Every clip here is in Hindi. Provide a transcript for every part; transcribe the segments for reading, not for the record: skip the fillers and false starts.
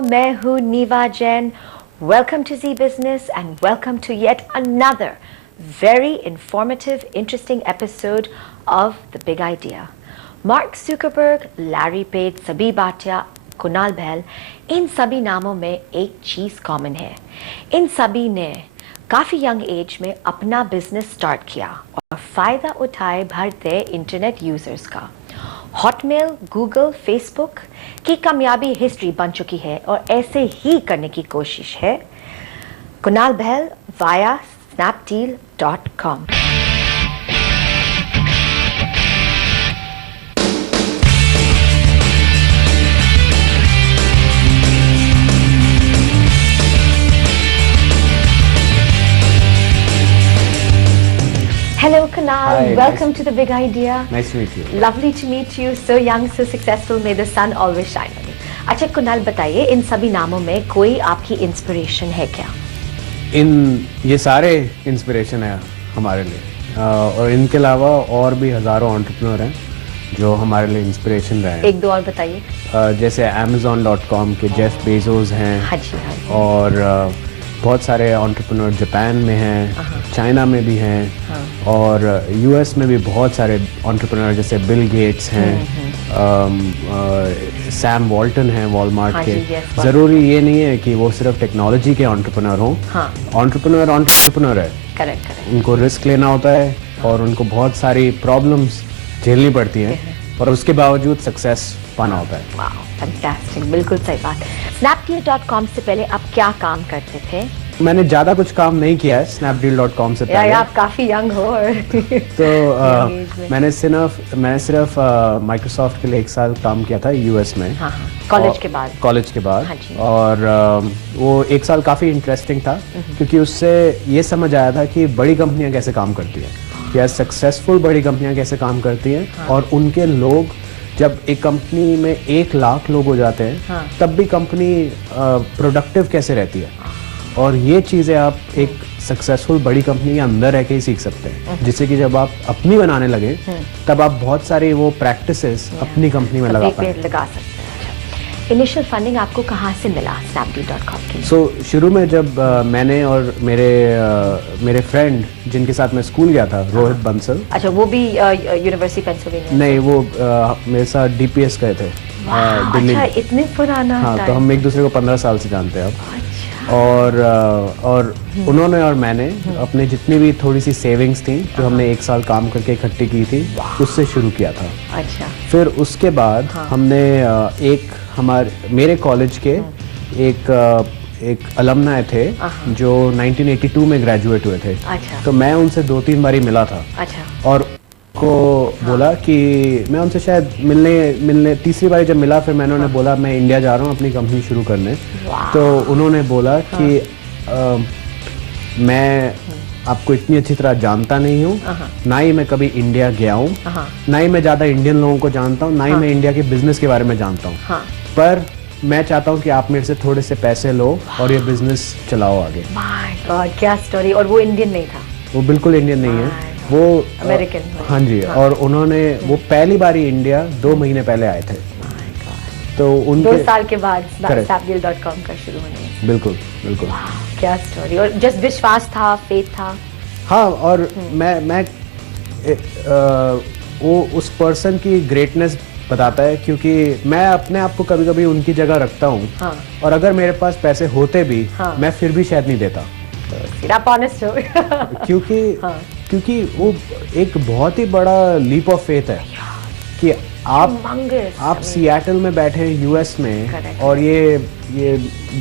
मैं हूँ नीवा Jain. Welcome to Z Business and welcome to yet another very informative, interesting episode of The Big Idea. Mark Zuckerberg, Larry Page, Sabir Bhatia, Kunal बहल, इन सभी नामों में एक चीज कॉमन है. इन सभी ने काफी यंग एज में अपना बिजनेस स्टार्ट किया और फायदा उठाए भरते इंटरनेट यूजर्स का. हॉटमेल, गूगल, फेसबुक की कामयाबी हिस्ट्री बन चुकी है और ऐसे ही करने की कोशिश है कुणाल बहल via snapdeal.com. Hello Kunal, Hi, welcome to The Big Idea. Nice to meet you. Lovely to meet you. So young, so successful. May the sun always shine on you. अच्छा कुणाल बताइए, इन सभी नामों में कोई आपकी इंस्पिरेशन है क्या? ये सारे इंस्पिरेशन है हमारे लिए और इनके अलावा और भी हजारों एंटरप्रेन्योर हैं जो हमारे लिए इंस्पिरेशन रहे हैं. एक दो और बताइए. जैसे Amazon.com के जेफ बेजोस हैं. हाँ जी, हाँ जी. और बहुत सारे एंटरप्रेन्योर जापान में हैं, चाइना में भी हैं और यूएस में भी बहुत सारे एंटरप्रेन्योर जैसे बिल गेट्स हैं, सैम वॉल्टन हैं वॉलमार्ट के. ज़रूरी ये नहीं है कि वो सिर्फ टेक्नोलॉजी के एंटरप्रेन्योर हों. एंटरप्रेन्योर है. करेक्ट. उनको रिस्क लेना होता है और उनको बहुत सारी प्रॉब्लम्स झेलनी पड़ती हैं और उसके बावजूद सक्सेस पाना होता है. Wow, fantastic. बिल्कुल सही बात. Snapdeal.com से पहले आप क्या काम करते थे? मैंने ज़्यादा कुछ काम नहीं किया है Snapdeal.com से पहले. आप काफ़ी यंग हो और तो मैंने सिर्फ माइक्रोसॉफ्ट के लिए 1 साल काम किया था यूएस में. कॉलेज के बाद. हाँ जी. और वो 1 साल काफ़ी इंटरेस्टिंग था क्योंकि उससे ये समझ आया था कि बड़ी कंपनियां कैसे काम करती हैं, क्या सक्सेसफुल बड़ी कंपनियां कैसे काम करती हैं और उनके लोग जब एक कंपनी में 1 लाख लोग हो जाते हैं तब भी कंपनी प्रोडक्टिव कैसे रहती है. और ये चीज़ें आप एक सक्सेसफुल बड़ी कंपनी के अंदर रह के ही सीख सकते हैं, जिससे कि जब आप अपनी बनाने लगे तब आप बहुत सारी वो प्रैक्टिसेस अपनी कंपनी में लगा सकते हैं. इनिशियल फंडिंग आपको कहाँ से मिला Snapdeal.com की? शुरू में जब मैंने और मेरे फ्रेंड जिनके साथ मैं स्कूल गया था, रोहित बंसल. अच्छा, वो भी यूनिवर्सिटी पेंसिल्वेनिया? नहीं, वो मेरे साथ DPS गए थे दिल्ली. अच्छा, इतने पुराना. हाँ, तो हम एक दूसरे को 15 साल से जानते हैं अब. और उन्होंने और मैंने अपने जितनी भी थोड़ी सी सेविंग्स थी जो हमने 1 साल काम करके इकट्ठी की थी उससे शुरू किया था. अच्छा. फिर उसके बाद हमने मेरे कॉलेज के एक अलमनाई थे जो 1982 में ग्रेजुएट हुए थे. अच्छा. तो मैं उनसे 2-3 बारी मिला था. अच्छा. और को बोला कि मैं उनसे शायद मिलने तीसरी बार जब मिला फिर मैंने उन्हें बोला मैं इंडिया जा रहा हूँ अपनी कंपनी शुरू करने. तो उन्होंने बोला कि मैं आपको इतनी अच्छी तरह जानता नहीं हूँ, ना ही मैं कभी इंडिया गया हूँ, ना ही मैं ज़्यादा इंडियन लोगों को जानता हूँ, ना ही मैं इंडिया के बिजनेस के बारे में जानता हूँ, पर मैं चाहता हूँ कि आप मेरे से थोड़े से पैसे लो और ये बिजनेस चलाओ आगे. माय गॉड, क्या स्टोरी. और वो इंडियन नहीं था? वो बिल्कुल इंडियन नहीं है, वो अमेरिकन. हाँ जी. और उन्होंने वो पहली बार ही इंडिया 2 महीने पहले आए थे. तो उनके 2 साल के बाद Snapdeal.com का शुरू होने में. बिल्कुल. क्या स्टोरी. और जस्ट विश्वास था, फेथ था. हाँ, और मैं वो उस पर्सन की ग्रेटनेस बताता है क्योंकि मैं अपने आप को कभी कभी उनकी जगह रखता हूँ. और अगर मेरे पास पैसे होते भी मैं फिर भी शायद नहीं देता. आप ऑनेस्ट हो. क्योंकि वो एक बहुत ही बड़ा लीप ऑफ फेथ है कि आप सिएटल में बैठे हैं यूएस में और ये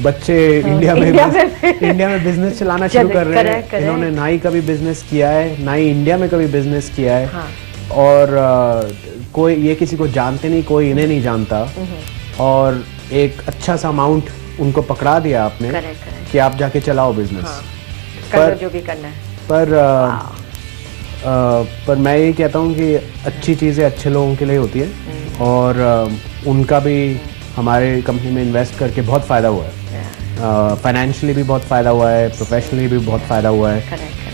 बच्चे इंडिया में बिजनेस चलाना शुरू कर रहे हैं. इन्होंने ना ही कभी बिजनेस किया है, ना ही इंडिया में कभी बिजनेस किया है. और कोई ये किसी को जानते नहीं, कोई इन्हें नहीं जानता. और एक अच्छा सा अमाउंट उनको पकड़ा दिया आपने कि आप जाके चलाओ बिजनेस. जो भी करना है. पर मैं ये कहता हूँ कि अच्छी चीज़ें अच्छे लोगों के लिए होती है और उनका भी हमारे कंपनी में इन्वेस्ट करके बहुत फ़ायदा हुआ है. फाइनेंशियली भी बहुत फ़ायदा हुआ है, प्रोफेशनली भी बहुत फ़ायदा हुआ है.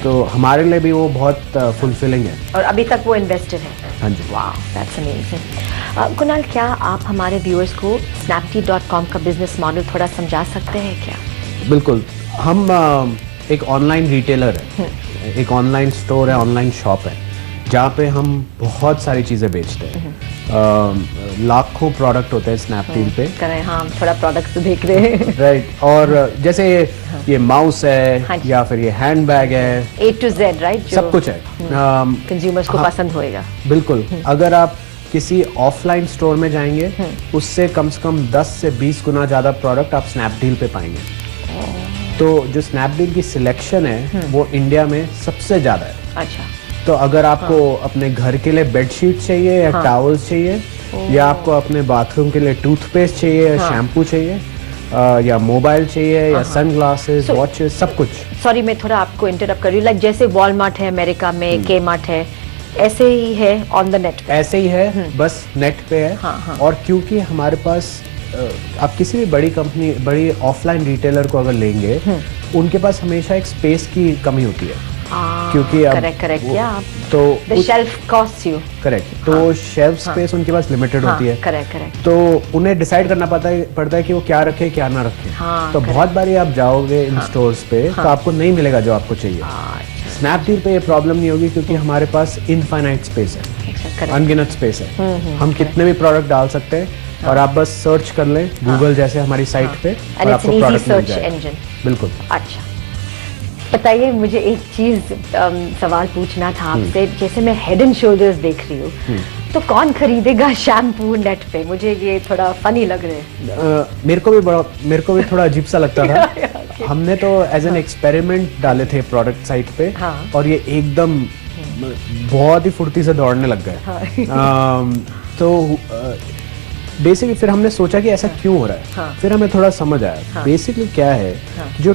तो हमारे लिए भी वो बहुत फुलफिलिंग है। और अभी तक वो इन्वेस्टेड है। हाँ जी। वाह, दैट्स अमेजिंग। कुणाल, क्या आप हमारे व्यूअर्स को snapdeal.com का बिजनेस मॉडल थोड़ा समझा सकते हैं क्या? बिल्कुल। हम एक ऑनलाइन रिटेलर है, एक ऑनलाइन स्टोर है, ऑनलाइन शॉप है, जहाँ पे हम बहुत सारी चीज़ें बेचते हैं। लाखों प्रोडक्ट होते हैं स्नैपडील पे। करें, हाँ, थोड़ा प्रोडक्ट्स तो देख रहे हैं। राइट। और जैसे ये माउस है या फिर ये हैंड बैग है, A to Z, राइट? सब कुछ है। कंज्यूमर्स को पसंद होएगा। बिल्कुल। अगर आप किसी ऑफलाइन स्टोर में जाएंगे, उससे कम 10 से 20 गुना ज़्यादा प्रोडक्ट आप स्नैपडील पे पाएंगे। तो जो स्नैपडील की सिलेक्शन है वो इंडिया में सबसे ज़्यादा है। अच्छा। तो अगर आपको अपने घर के लिए बेडशीट चाहिए या टॉवल्स चाहिए, या आपको अपने बाथरूम के लिए टूथपेस्ट चाहिए या शैम्पू चाहिए, या मोबाइल चाहिए या सनग्लासेस, वॉचेस, सब कुछ। सॉरी, मैं थोड़ा आपको इंटरप्ट कर रही हूँ। लाइक जैसे वॉलमार्ट है अमेरिका में, के-मार्ट है, ऐसे ही है ऑन द नेट? ऐसे ही है, बस नेट पे है। और क्योंकि हमारे पास आप किसी भी बड़ी कंपनी, बड़ी ऑफलाइन रिटेलर को अगर लेंगे, उनके पास हमेशा एक स्पेस की कमी होती है। क्योंकि करेक्ट या तो the shelf costs you। Correct. तो शेल्फ स्पेस उनके पास लिमिटेड होती है। करेक्ट। तो उन्हें डिसाइड करना पड़ता है कि वो क्या रखे क्या ना रखे। तो बहुत बारी आप जाओगे इन स्टोर्स पे तो आपको नहीं मिलेगा जो आपको चाहिए। स्नैपडील पे ये प्रॉब्लम नहीं होगी क्योंकि हमारे पास इनफाइनाइट स्पेस है, अनगिनत स्पेस है। हम कितने भी प्रोडक्ट डाल सकते हैं और आप बस सर्च कर लें गूगल जैसे हमारी साइट पे और आपको प्रोडक्ट मिल जाएगा। बिल्कुल। अच्छा, बताइए मुझे एक चीज सवाल पूछना था आपसे। जैसे मैं हेड एंड शोल्डर्स देख रही हूँ, तो कौन खरीदेगा शैम्पू नेट पे? मुझे ये थोड़ा फनी लग रहे हैं। मेरे को भी थोड़ा अजीब सा लगता था। हमने तो एज एन एक्सपेरिमेंट डाले थे प्रोडक्ट साइट पे, और ये एकदम बहुत ही फुर्ती से दौड़ने लग गए। तो बेसिकली फिर हमने सोचा कि ऐसा क्यों हो रहा है। फिर हमें थोड़ा समझ आया बेसिकली क्या है। जो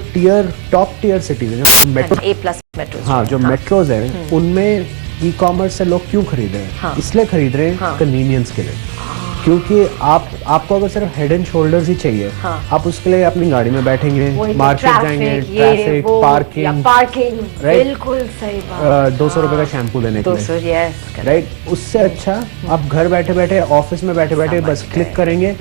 टॉप टियर सिटीज है, जो मेट्रो, A+ मेट्रोज, हाँ, जो मेट्रोज है, उनमें ई कॉमर्स से लोग क्यों खरीद रहे हैं? इसलिए खरीद रहे हैं कन्वीनियंस के लिए। क्योंकि आपको अगर सिर्फ हेड एंड शोल्डर्स ही चाहिए, आप उसके लिए अपनी गाड़ी में बैठेंगे, मार्केट जाएंगे, ट्रैफिक, पार्किंग, राइट? बिल्कुल सही बात। 200 रुपए का शैम्पू लेने के लिए, राइट? उससे अच्छा आप घर बैठे बैठे, ऑफिस में बैठे बैठे बस क्लिक करेंगे,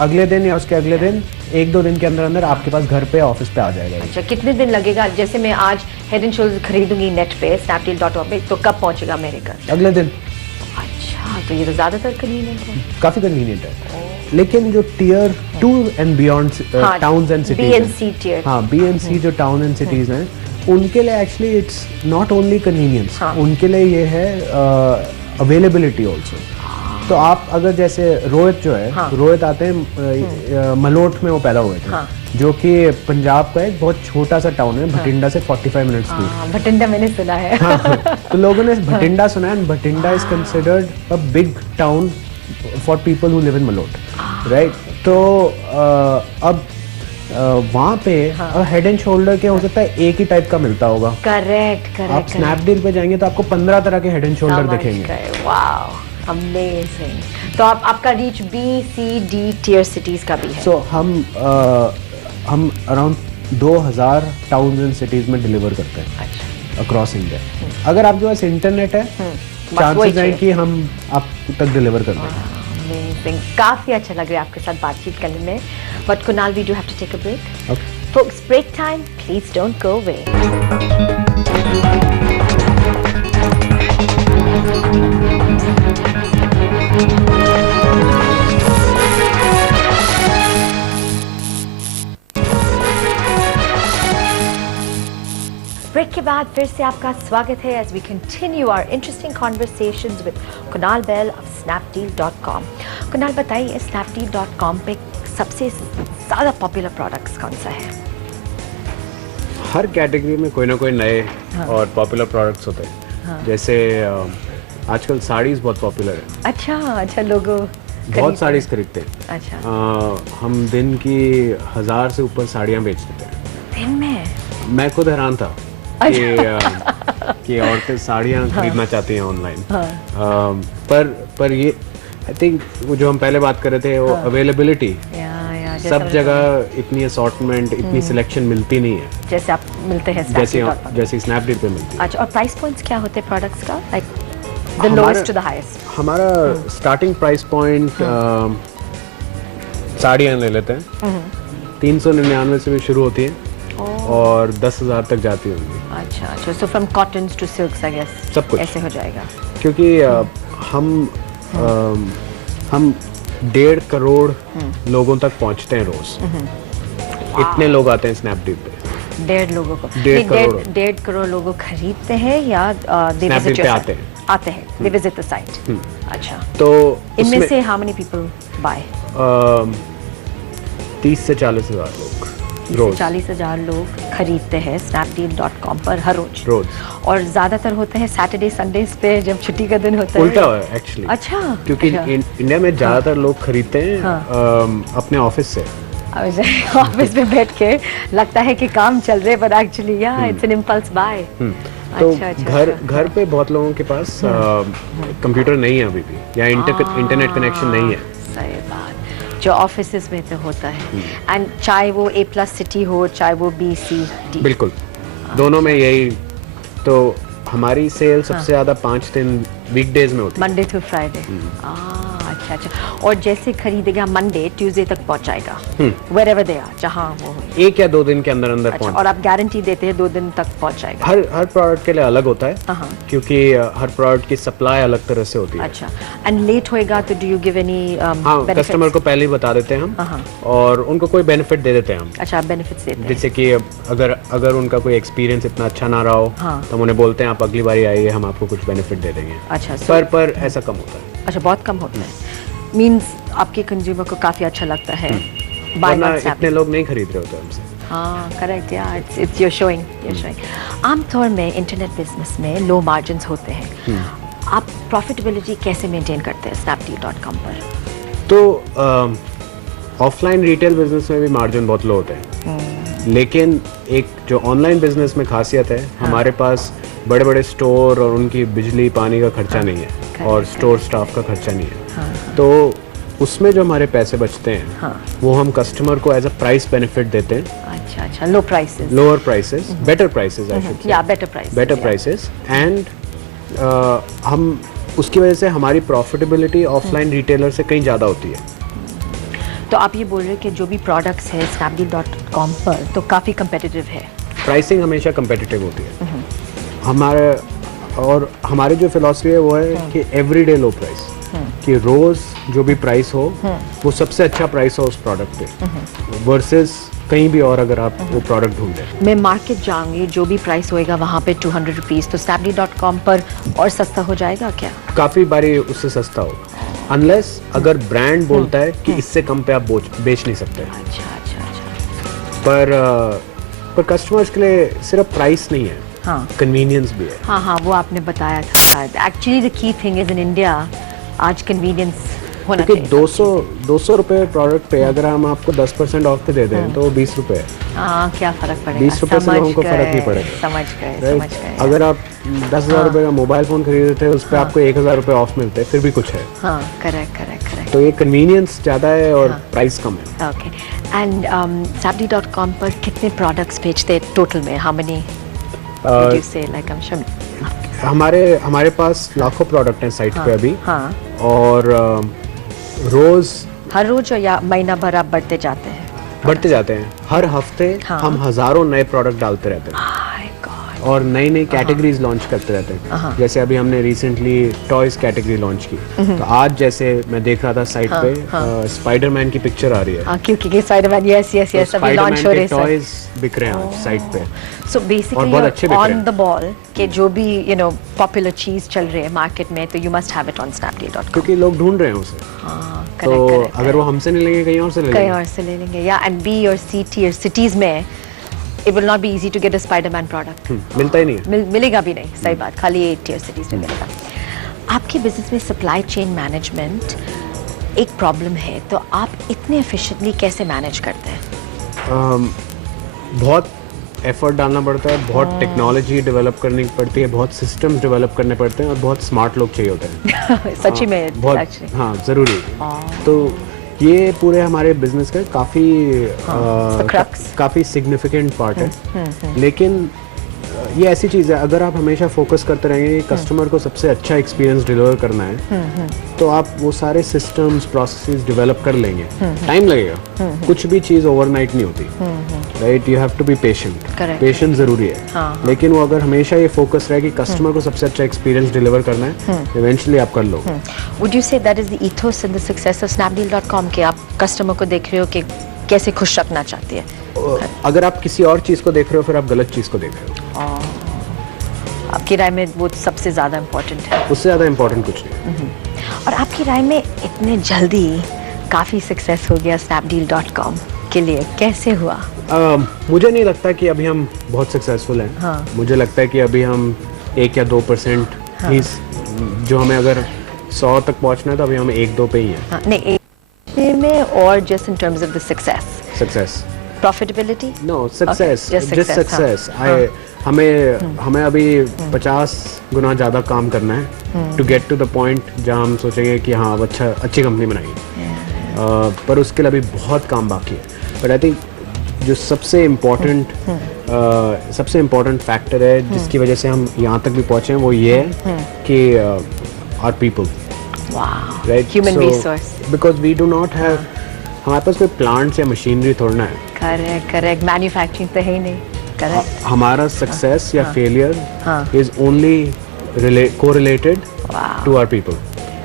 अगले दिन या उसके अगले दिन, 1-2 दिन के अंदर अंदर आपके पास घर पे, ऑफिस पे आ जाएगा। अच्छा, कितने दिन लगेगा? जैसे मैं आज हेड एंड शोल्डर्स खरीदूंगी नेट पे snapdeal.com पे, तो कब पहुंचेगा मेरे घर? अगले दिन। अच्छा, तो ये तो ज्यादातर कन्वीनियंट है। काफी कन्वीनियंट है। लेकिन जो tier 2 and beyond towns and cities, B&C tier, हाँ, B&C जो टाउन एंड सिटीज हैं, उनके लिए actually it's not only convenience, उनके लिए ये है अवेलेबिलिटी ऑल्सो। तो आप अगर जैसे रोहित जो है, रोहित आते हैं मलोट में, वो पैदा हुए थे, जो कि पंजाब का एक बहुत छोटा सा टाउन है, भटिंडा से 45 मिनट्स दूर। भटिंडा मैंने सुना है। तो लोगों ने भटिंडा सुना है। Bathinda is considered a big town for people who live in Malot, right? तो अब वहाँ पे हेड एंड शोल्डर के हो सकता है एक ही टाइप का मिलता होगा। करेक्ट। आप स्नैपडील पे जाएंगे तो आपको 15 तरह के हेड एंड शोल्डर दिखेंगे। Wow, amazing. तो आपका रीच B-C-D टियर सिटीज का भी है? सो हम अराउंड 2000 टाउन्स एंड सिटीज में डिलीवर करते हैं अक्रॉस इंडिया। अगर आपके पास इंटरनेट है, चांसेस हैं कि हम आप तक डिलीवर कर देंगे। अमेजिंग, काफी अच्छा लग रहा है आपके साथ बातचीत करने में। But Kunal, we do have to take a break. Okay folks, break time, please don't go away। ब्रेक के बाद फिर से आपका स्वागत है as we continue our interesting conversations with Kunal Bell of snapdeal.com। Kunal, बताइए snapdeal.com पे सबसे ज़्यादा पॉपुलर प्रोडक्ट्स कौन सा है? हर कैटेगरी में कोई ना कोई नए और पॉपुलर प्रोडक्ट्स होते हैं। जैसे आजकल साड़ीज बहुत पॉपुलर है। अच्छा, लोगों बहुत साड़ीज खरीदते हैं। अच्छा। हम दिन की 1000 से ऊपर साड़ियाँ बेचते हैं दिन में। मैं खुद हैरान था कि औरतें साड़ियाँ खरीदना चाहती हैं ऑनलाइन। पर ये आई थिंक वो जो हम पहले बात कर रहे थे, वो अवेलेबिलिटी, सब जगह इतनी असॉर्टमेंट, इतनी सिलेक्शन मिलती नहीं है जैसे आप मिलते हैं जैसे स्नैपडील पे मिलती है। अच्छा, और प्राइस पॉइंट्स क्या होते हैं प्रोडक्ट्स का, like the lowest to the highest? हमारा स्टार्टिंग प्राइस पॉइंट साड़ियाँ ले लेते हैं, 399 से भी शुरू होती है और 10,000 तक जाती होंगी। अच्छा अच्छा, so from cottons to silks I guess सब कुछ ऐसे हो जाएगा। क्योंकि हम 1.5 करोड़ लोगों तक पहुंचते हैं रोज। इतने लोग आते हैं स्नैपडील पे। 1.5 लोगों को, 1.5 करोड़ लोगों खरीदते हैं या दे विजिट आते हैं दे विजिट द साइट? अच्छा, तो इनमें से हाउ मेनी पीपल बाय? 30 से 40 हज़ार लोग रोज, 40,000 लोग खरीदते हैं snapdeal.com पर हर रोज। और ज्यादातर होते हैं सैटरडे संडेज पे जब छुट्टी का दिन होता है। उल्टा है एक्चुअली। अच्छा, क्योंकि इंडिया में ज्यादातर लोग खरीदते हैं अपने ऑफिस से। ऑफिस में बैठ के लगता है कि काम चल रहे, पर एक्चुअली या इट्स एन इम्पल्स बाय। तो घर पे बहुत लोगों के पास कंप्यूटर नहीं है अभी भी, या इंटरनेट कनेक्शन नहीं है। सही बात, जो ऑफिसेज में तो होता है। एंड चाहे वो A+ सिटी हो, चाहे वो B, C, D, बिल्कुल दोनों में यही। तो हमारी सेल सबसे ज्यादा 5 दिन वीकडेज में होती है, मंडे टू फ्राइडे। अच्छा अच्छा, और जैसे खरीदेगा मंडे ट्यूसडे तक पहुंचाएगा wherever they are, जहां वो हो। 1 या 2 दिन के अंदर अंदर अच्छा, और आप गारंटी देते हैं 2 दिन तक पहुंचाएगा? हर प्रोडक्ट के लिए अलग होता है, क्योंकि हर प्रोडक्ट की सप्लाई अलग तरह से होती है। अच्छा, एंड लेट होएगा तो डू यू गिव एनी? हाँ, कस्टमर को पहले ही बता देते हैं हम, और उनको कोई बेनिफिट दे देते हैं हम। अच्छा, बेनिफिट्स देते हैं, जैसे कि अगर उनका कोई एक्सपीरियंस इतना अच्छा ना रहा हो, तो हम उन्हें बोलते हैं आप अगली बार आइए, हम आपको कुछ बेनिफिट दे देंगे। अच्छा, पर ऐसा कम होता है। अच्छा, बहुत कम होता है। मींस आपके कंज्यूमर को काफी अच्छा लगता है। वरना इतने लोग नहीं खरीद रहे होते हमसे। हाँ, करेक्ट, या इट्स योर शोइंग। आमतौर में इंटरनेट बिजनेस में लो मार्जिन्स होते हैं। आप प्रॉफिटेबिलिटी कैसे मेंटेन करते हैं snapdeal.com पर? तो ऑफलाइन रिटेल बिजनेस में भी मार्जिन बहुत लो होते हैं, लेकिन एक जो ऑनलाइन बिजनेस में खासियत है, हमारे पास बड़े बड़े स्टोर और उनकी बिजली पानी का खर्चा नहीं है, और स्टोर स्टाफ का खर्चा नहीं है। तो उसमें जो हमारे पैसे बचते हैं, वो हम कस्टमर को एज अ प्राइस बेनिफिट देते हैं। अच्छा अच्छा, lower prices, better prices I should say, या बेटर प्राइसेस। एंड हम उसकी वजह से हमारी प्रॉफिटेबिलिटी ऑफलाइन रिटेलर से कहीं ज़्यादा होती है। तो आप ये बोल रहे हैं कि जो भी प्रोडक्ट्स है snapdeal.com पर तो काफ़ी कंपेटिटिव है, प्राइसिंग हमेशा कंपेटिटिव होती है। हमारी जो फिलॉसफी है वो है कि एवरीडे लो प्राइस, कि रोज जो भी प्राइस हो वो सबसे अच्छा प्राइस हो उस प्रोडक्ट पे, वर्सेस कहीं भी और अगर आप वो प्रोडक्ट ढूंढें। मैं मार्केट जाऊंगी, जो भी प्राइस होएगा वहाँ पे 200 रुपीज़, तो snapdeal.com पर और सस्ता हो जाएगा क्या? काफ़ी बारी उससे सस्ता हो, अनलेस अगर ब्रांड बोलता है कि इससे कम पे आप बेच नहीं सकते। अच्छा अच्छा अच्छा, पर कस्टमर्स के लिए सिर्फ प्राइस नहीं है, कन्वीनियंस भी है। हाँ, वो आपने बताया था। Actually the key thing is in India आज कन्वीनियंस होना चाहिए। 200 रुपए प्रोडक्ट पे अगर हम आपको 10% ऑफ पे दे दें तो 20 रुपए है। हाँ, क्या फर्क पड़ेगा? 20 रुपए से हमको फर्क नहीं पड़ेगा। समझ गए। अगर आप 10,000 रुपए का मोबाइल फोन खरीदते हैं, उस पे आपको 1,000 रुपए ऑफ मिलते हैं, फिर भी कुछ है। हाँ, करेक्ट। तो ये कन्वीनियंस ज़्यादा है और प्राइस कम है। ओके, एंड snapdeal.com पर कितने प्रोडक्ट्स बेचते हैं टोटल में? How many would you say? Like I'm sure हमारे पास लाखों प्रोडक्ट हैं साइट पे अभी। और हर रोज या महीना भर आप बढ़ते जाते हैं? हर हफ्ते हम हजारों नए प्रोडक्ट डालते रहते हैं, और नई नई कैटेगरीज लॉन्च करते रहते हैं। जैसे अभी हमने रिसेंटली टॉयज कैटेगरी लॉन्च की, तो आज जैसे मैं देख रहा था साइट पे स्पाइडरमैन की पिक्चर आ रही है, क्योंकि स्पाइडरमैन यस अभी लॉन्च हो रहे हैं, टॉयज बिक रहे हैं साइट पे। So basically on the ball के जो भी पॉपुलर चीज चल रही है मार्केट में, तो you must have it on snapdeal.com, क्योंकि लोग ढूंढ रहे हैं उसे। तो अगर वो हमसे नहीं लेंगे, कहीं और से ले लेंगे। या एंड बी और सी टियर सिटीज में it will not be easy to get a Spider-Man product. मिलता ही नहीं है। मिलेगा भी नहीं, सही बात, खाली 8 tier cities में मिलेगा। आपके बिजनेस में सप्लाई चेन मैनेजमेंट एक प्रॉब्लम है, तो आप इतने एफिशिएंटली कैसे मैनेज करते हैं? बहुत एफर्ट डालना पड़ता है, बहुत टेक्नोलॉजी डेवलप करनी पड़ती है, बहुत सिस्टम्स डेवलप करने पड़ते हैं, और बहुत स्मार्ट लोग चाहिए होते हैं। सच्ची में बहुत, हाँ, ज़रूरी। तो ये पूरे हमारे बिजनेस का काफ़ी सिग्निफिकेंट पार्ट है। लेकिन ये ऐसी चीज़ है, अगर आप हमेशा फोकस करते रहेंगे कस्टमर को सबसे अच्छा एक्सपीरियंस डिलीवर करना है, तो आप वो सारे सिस्टम्स प्रोसेसेस डेवलप कर लेंगे। टाइम लगेगा, कुछ भी चीज़ ओवरनाइट नहीं होती, right? You have to be patient. Patience ज़रूरी है, लेकिन वो अगर हमेशा ये फोकस रहे कि कस्टमर को सबसे अच्छा एक्सपीरियंस डिलीवर करना है, इवेंचुअली आप कर लो। Would you say that is the ethos in the success of snapdeal.com कि आप कस्टमर को देख रहे हो कि कैसे खुश रखना चाहती है? अगर आप किसी और चीज़ को देख रहे हो, फिर आप गलत चीज़ को देख रहे हो। आपकी राय में वो सबसे ज़्यादा इम्पोर्टेंट है? उससे ज़्यादा इम्पोर्टेंट कुछ नहीं। और आपकी राय में इतने जल्दी काफ़ी सक्सेस हो गया snapdeal.com के लिए, कैसे हुआ? मुझे नहीं लगता कि अभी हम बहुत सक्सेसफुल हैं। मुझे लगता है कि अभी हम 1 या 2% ही, जो हमें अगर 100 तक पहुंचना है तो अभी हम 1-2 पे ही हैं। नहीं, एक में और just in terms of the success profitability? No, success, just success. हमें अभी 50 गुना ज़्यादा काम करना है to get to the point जहाँ हम सोचेंगे कि हाँ अब अच्छी कंपनी बनाएंगे। पर उसके लिए अभी बहुत काम बाकी है। बट आई थिंक जो सबसे इम्पोर्टेंट फैक्टर है जिसकी वजह से हम यहाँ तक भी पहुँचे हैं, वो ये है कि our people, right? Human resource, because we do not have, हमारे पास कोई प्लांट्स या मशीनरी थोड़ा है। करेक्ट, मैन्युफैक्चरिंग तो है ही नहीं। करेक्ट। हमारा सक्सेस या failure is only correlated to our people,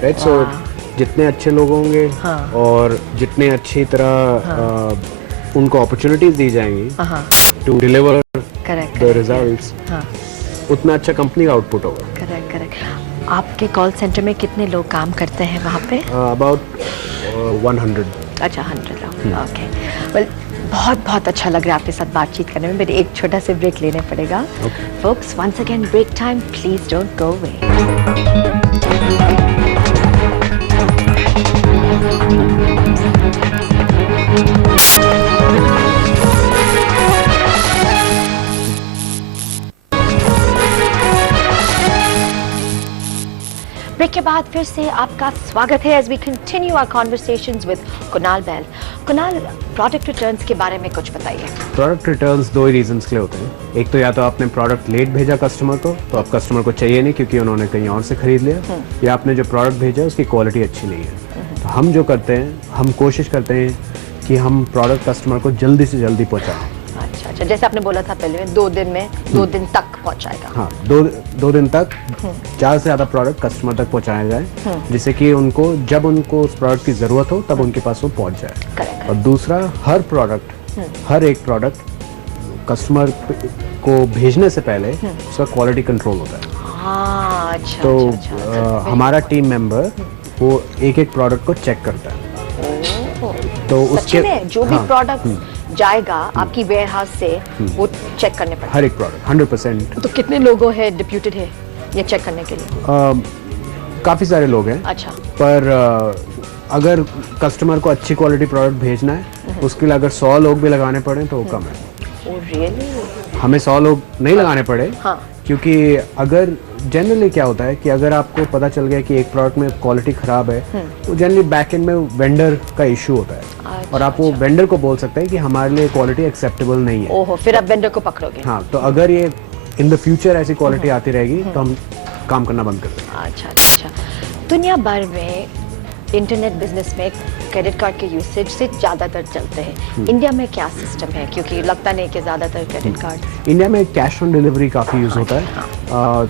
right? So जितने अच्छे लोग होंगे और जितने अच्छी तरह उनको अपॉर्चुनिटीज दी जाएंगी टू डिलीवर द रिजल्ट्स, उतना अच्छा कंपनी का आउटपुट होगा। करेक्ट। आपके कॉल सेंटर में कितने लोग काम करते हैं वहाँ पे? अबाउट 100। अच्छा, 100 लोग। ओके, वेल बहुत अच्छा लग रहा है आपके साथ बातचीत करने में, बट एक छोटा सा ब्रेक लेने पड़ेगा। Folks, once again break time, please don't go away. Break के बाद फिर से आपका स्वागत है as we continue our conversations with Kunal Bahl. Kunal, product returns के बारे में कुछ बताइए। प्रोडक्ट रिटर्न्स 2 ही रीजंस के लिए होते हैं। एक तो या तो आपने प्रोडक्ट लेट भेजा कस्टमर को, तो आप कस्टमर को चाहिए नहीं क्योंकि उन्होंने कहीं और से खरीद लिया, या आपने जो प्रोडक्ट भेजा उसकी क्वालिटी अच्छी नहीं है। तो हम जो करते हैं, हम कोशिश करते हैं कि हम प्रोडक्ट कस्टमर को जल्दी से जल्दी पहुँचाएं। अच्छा, जैसे आपने बोला था पहले में 2 दिन तक पहुंचाएगा। हाँ, 2 दिन तक ज़्यादा से ज़्यादा प्रोडक्ट कस्टमर तक पहुंचाया जाए, जिससे कि उनको जब उनको उस प्रोडक्ट की ज़रूरत हो तब उनके पास वो पहुंच जाए। करेक्ट। और दूसरा, हर एक प्रोडक्ट कस्टमर को भेजने से पहले उसका क्वालिटी कंट्रोल होता है। अच्छा, तो हमारा टीम मेंबर वो एक प्रोडक्ट को चेक करता है। तो उसके जो भी प्रोडक्ट जाएगा आपकी वेयरहाउस से, वो चेक करने पड़ेगा हर एक प्रोडक्ट 100%। तो कितने लोगों है डिप्यूटेड है ये चेक करने के लिए? काफ़ी सारे लोग हैं। अच्छा। पर अगर कस्टमर को अच्छी क्वालिटी प्रोडक्ट भेजना है, उसके लिए अगर 100 लोग भी लगाने पड़े तो वो कम है। रियली? हमें 100 लोग नहीं लगाने पड़े। हाँ। क्योंकि अगर जनरली क्या होता है कि अगर आपको पता चल गया कि एक प्रोडक्ट में क्वालिटी खराब है, तो जनरली बैक एंड में वेंडर का इशू होता है। और आप वो वेंडर को बोल सकते हैं कि हमारे लिए क्वालिटी एक्सेप्टेबल नहीं है। ओहो, फिर आप वेंडर को पकड़ोगे? हाँ, तो अगर ये इन द फ्यूचर ऐसी क्वालिटी आती रहेगी तो हम काम करना बंद कर देंगे। अच्छा। दुनिया भर में इंटरनेट बिजनेस में क्रेडिट कार्ड के यूसेज से ज़्यादातर चलते हैं। इंडिया में क्या सिस्टम है? क्योंकि लगता नहीं कि ज़्यादातर क्रेडिट कार्ड। इंडिया में कैश ऑन डिलीवरी काफ़ी यूज़ होता है।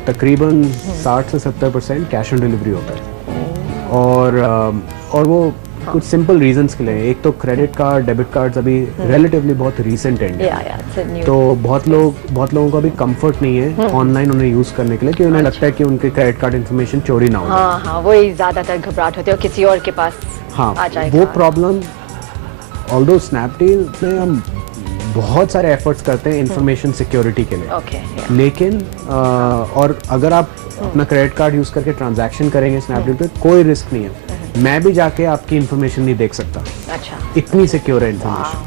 तकरीबन 60 से 70% कैश ऑन डिलीवरी होता है। और वो कुछ सिंपल रीजंस के लिए। एक तो क्रेडिट कार्ड, डेबिट कार्ड्स अभी रिलेटिवली बहुत रीसेंट है, तो बहुत लोगों को अभी कंफर्ट नहीं है ऑनलाइन उन्हें यूज़ करने के लिए, क्योंकि उन्हें लगता है कि उनके क्रेडिट कार्ड इन्फॉर्मेशन चोरी ना हो। हाँ, वही ज़्यादातर घबराहट होती है और किसी और के पास आ जाएगा। वो प्रॉब्लम, ऑल्दो स्नैपडील में हम बहुत सारे एफर्ट्स करते हैं इंफॉर्मेशन सिक्योरिटी के लिए। लेकिन और अगर आप अपना क्रेडिट कार्ड यूज़ करके ट्रांजैक्शन करेंगे स्नैपडील पे, कोई रिस्क नहीं है। मैं भी जाके आपकी इंफॉर्मेशन नहीं देख सकता। अच्छा। इतनी सिक्योर है इंफॉर्मेशन।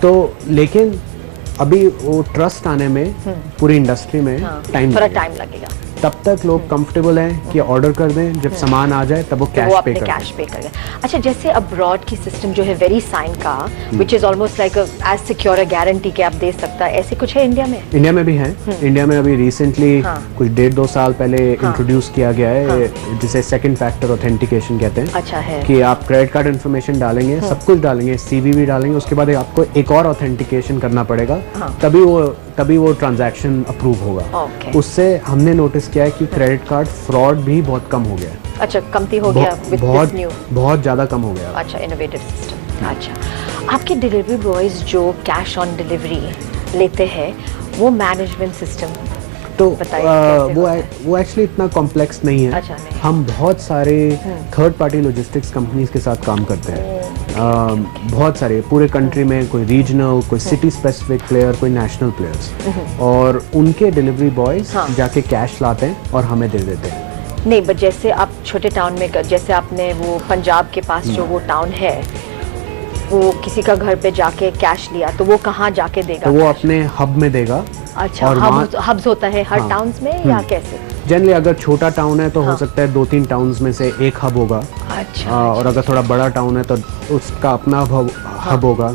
तो लेकिन अभी वो ट्रस्ट आने में पूरी इंडस्ट्री में थोड़ा टाइम लगेगा। तब तक लोग कंफर्टेबल हैं कि ऑर्डर कर दें, जब सामान आ जाए तब वो कैश पे कर कैश पे कर अच्छा, जैसे अब्रॉड की सिस्टम जो है वेरी साइन का, which is almost like as secure a guarantee कि आप दे सकता है, ऐसे कुछ है इंडिया में? इंडिया में भी है। इंडिया में अभी रिसेंटली कुछ 1.5-2 साल पहले इंट्रोड्यूस किया गया है, जिसे सेकंड फैक्टर ऑथेंटिकेशन कहते हैं। अच्छा है कि आप क्रेडिट कार्ड इन्फॉर्मेशन डालेंगे, सब कुछ डालेंगे, सीवीवी डालेंगे, उसके बाद आपको एक और ऑथेंटिकेशन करना पड़ेगा, तभी वो ट्रांजैक्शन अप्रूव होगा। उससे हमने नोटिस किया है कि क्रेडिट कार्ड फ्रॉड भी बहुत कम हो गया है। अच्छा, कमती हो गया विद दिस न्यू, बहुत ज़्यादा कम हो गया। अच्छा, इनोवेटिव सिस्टम। अच्छा, आपके डिलीवरी बॉयज जो कैश ऑन डिलीवरी लेते हैं, वो मैनेजमेंट सिस्टम तो वो एक्चुअली इतना कॉम्प्लेक्स नहीं है। अच्छा, नहीं। हम बहुत सारे थर्ड पार्टी लॉजिस्टिक्स कंपनीज के साथ काम करते हैं। बहुत सारे पूरे कंट्री में, कोई रीजनल, कोई सिटी स्पेसिफिक प्लेयर, कोई नेशनल प्लेयर्स, और उनके डिलीवरी बॉयज जाके कैश लाते हैं और हमें दे देते हैं। नहीं, बट जैसे आप छोटे टाउन में, जैसे आपने वो पंजाब के पास जो वो टाउन है, वो किसी का घर पे जाके कैश लिया, तो वो कहाँ जाके देगा? तो वो अपने हब में देगा। अच्छा, हब्स होता है हर टाउन्स में या कैसे? जनरली अगर छोटा टाउन है तो हो सकता है 2-3 टाउन्स में से एक हब होगा। अच्छा, और अगर थोड़ा बड़ा टाउन है तो उसका अपना हब होगा।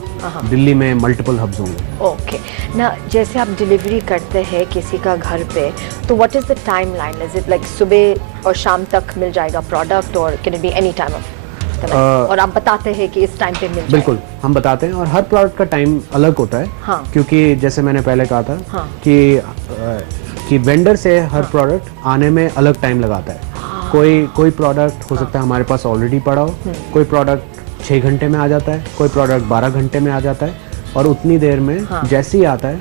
दिल्ली में मल्टीपल हब्स होंगे। ओके ना, जैसे आप डिलीवरी करते हैं किसी का घर पे, तो what is the time line? Is it like सुबह और शाम तक मिल जाएगा प्रोडक्ट, और can it be any time of? और आप बताते हैं कि इस टाइम पे मिल जाएगा? बिल्कुल, हम बताते हैं, और हर प्रोडक्ट का टाइम अलग होता है। क्योंकि जैसे मैंने पहले कहा था कि वेंडर से हर प्रोडक्ट आने में अलग टाइम लगाता है। कोई प्रोडक्ट हो सकता है हमारे पास ऑलरेडी पड़ा हो, कोई प्रोडक्ट 6 घंटे में आ जाता है, कोई प्रोडक्ट 12 घंटे में आ जाता है, और उतनी देर में जैसे ही आता है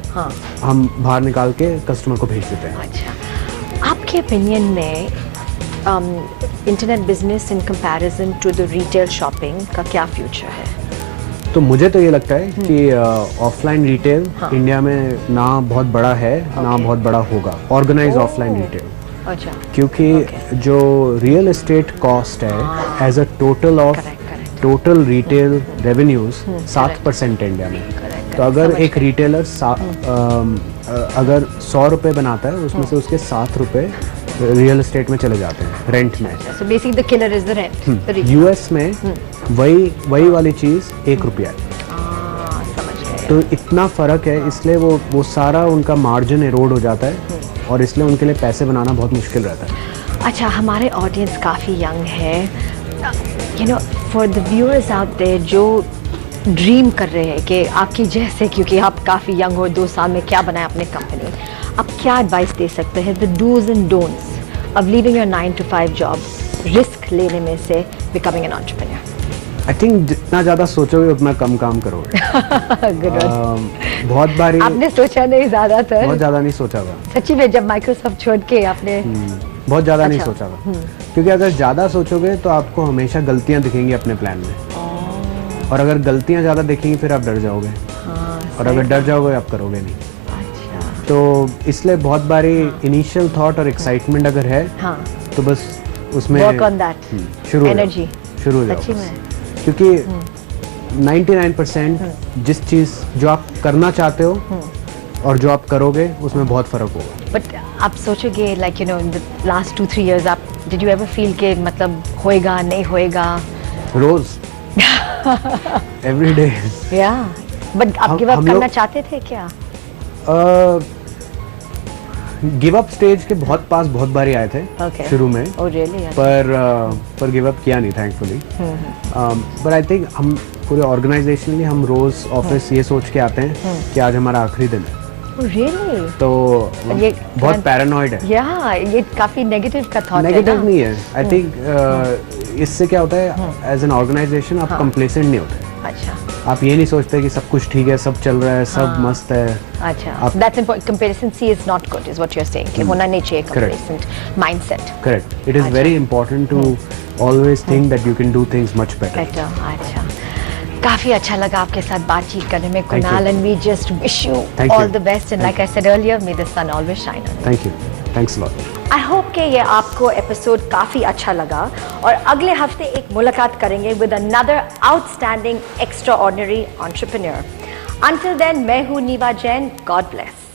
हम बाहर निकाल के कस्टमर को भेज देते हैं। अच्छा, आपके ओपिनियन में internet business in comparison to the retail shopping का क्या फ्यूचर है? तो मुझे तो ये लगता है कि ऑफलाइन रिटेल इंडिया में ना बहुत बड़ा है, ना बहुत बड़ा होगा, ऑर्गेनाइज ऑफलाइन रिटेल। अच्छा, क्योंकि जो रियल एस्टेट कॉस्ट है as a total of total retail revenues 7% है इंडिया में। तो अगर एक रिटेलर अगर 100 रुपये बनाता है, उसमें से उसके 7 रुपये रियल एस्टेट में चले जाते हैं, रेंट में। So basically the killer is the rent. US में वही वाली चीज़ 1 रुपया है। समझ गए। तो इतना फ़र्क है, इसलिए वो सारा उनका मार्जिन एरोड हो जाता है, और इसलिए उनके लिए पैसे बनाना बहुत मुश्किल रहता है। अच्छा, हमारे ऑडियंस काफ़ी यंग है, you know, for the viewers out there जो ड्रीम कर रहे हैं कि आपकी जैसे, क्योंकि आप काफ़ी यंग हो, 2 साल में क्या बनाए अपने कंपनी, आप क्या एडवाइस दे सकते हैं? The dos and don'ts of leaving your 9 to 5 job, risk लेने में से becoming an entrepreneur. I think जितना ज़्यादा सोचोगे उतना कम काम करोगे। बहुत बारी आपने सोचा नहीं ज़्यादातर? बहुत ज़्यादा नहीं सोचा था सच्ची में, जब माइक्रोसॉफ्ट छोड़ के आपने बहुत ज़्यादा नहीं सोचा था। क्योंकि अगर ज़्यादा सोचोगे तो आपको हमेशा गलतियाँ दिखेंगी अपने प्लान में, और अगर गलतियाँ ज़्यादा दिखेंगी फिर आप डर जाओगे, और अगर डर जाओगे आप करोगे नहीं। तो इसलिए बहुत बारी इनिशियल थॉट और एक्साइटमेंट अगर है तो बस उसमें शुरू हो जाओ, क्योंकि 99% जिस चीज़ जो आप करना चाहते हो और जो आप करोगे उसमें बहुत फ़र्क होगा। बट आप सोचोगे, like you know, in the last 2-3 years आप डिड यू एवर फील के मतलब होएगा नहीं होएगा? रोज एवरी डे। या बट आप गिव अप करना चाहते थे क्या? गिव अप स्टेज के बहुत पास बहुत बारी आए थे शुरू में। really? पर गिव अप किया नहीं, थैंकफुली। पर आई थिंक हम पूरे ऑर्गेनाइजेशनली हम रोज ऑफिस ये सोच के आते हैं कि आज हमारा आखिरी दिन है। Really? तो ये बहुत पैरानॉइड है। ये काफी नेगेटिव का थॉट है। नेगेटिव नहीं है, आई थिंक इससे क्या होता है, एज एन ऑर्गेनाइजेशन आप कंप्लेसेंट नहीं होते। अच्छा, आप ये नहीं सोचते कि सब कुछ ठीक है, सब चल रहा है, सब मस्त है। अच्छा, that's important. Comparison is not good, is what you are saying, कि होना नहीं चाहिए complacent mindset. Correct, it is very important to always think that you can do things much better. अच्छा, काफी अच्छा लगा आपके साथ बातचीत करने में, Kunal, and we just wish you all the best, and like I said earlier, may the sun always shine on. Thank you, thanks a lot. I hope कि ये आपको एपिसोड काफ़ी अच्छा लगा, और अगले हफ्ते एक मुलाकात करेंगे with another outstanding extraordinary entrepreneur. Until then, मैं हूँ नीवा जैन। God bless.